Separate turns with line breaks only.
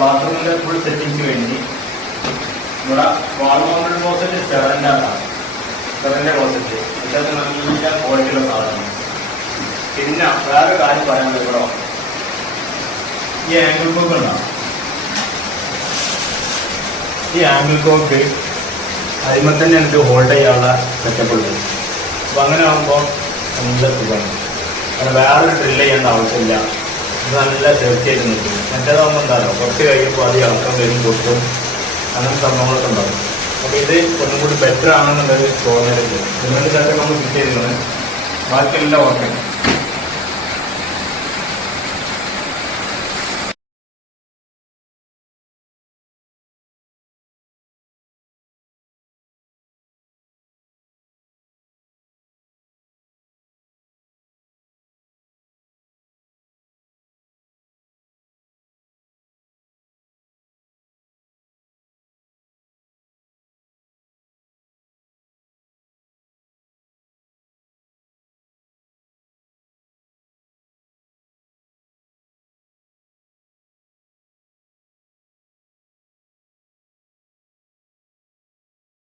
ബാത്റൂമിന്റെ full settings വേണ്ടി. ഇവിടെ വാൾ mounted closet ആണ്. സ്റ്റെറിന്റെ ക്ലോസറ്റ് അത്യാവശ്യം നല്ല ക്വാളിറ്റിയുള്ള സാധനമാണ് പിന്നെ വേറെ കാര്യം പറയാനുള്ളത് ഇവിടെ ഈ ആംഗിൾ കോക്ക് ഉണ്ടാവും ഈ ആംഗിൾ കോക്ക് അതിമ തന്നെ എനിക്ക് ഹോൾഡ് ചെയ്യാനുള്ള സെറ്റപ്പ് ഉണ്ട്. അപ്പൊ അങ്ങനെ ആകുമ്പോൾ നല്ല സുഖമാണ്. അങ്ങനെ വേറെ ഡ്രില്ല് ചെയ്യേണ്ട ആവശ്യമില്ല. നല്ല ആയിട്ട് നിൽക്കും മറ്റേതാകുമ്പോൾ എന്താണോ കുറച്ച് കഴിയുമ്പോൾ അത് ഇളക്കം വരും പൊട്ടും അങ്ങനെ സംഭവങ്ങളൊക്കെ ഉണ്ടാകും അപ്പോൾ ഇത് ഒന്നും കൂടി ബെറ്റർ ആണെന്നുള്ളത് തോന്നലുണ്ട് സിമെന്റ് ചേട്ടൻ നമ്മൾ ചെയ്യുന്നത് ബാക്കിയെല്ലാം ഓർക്കണം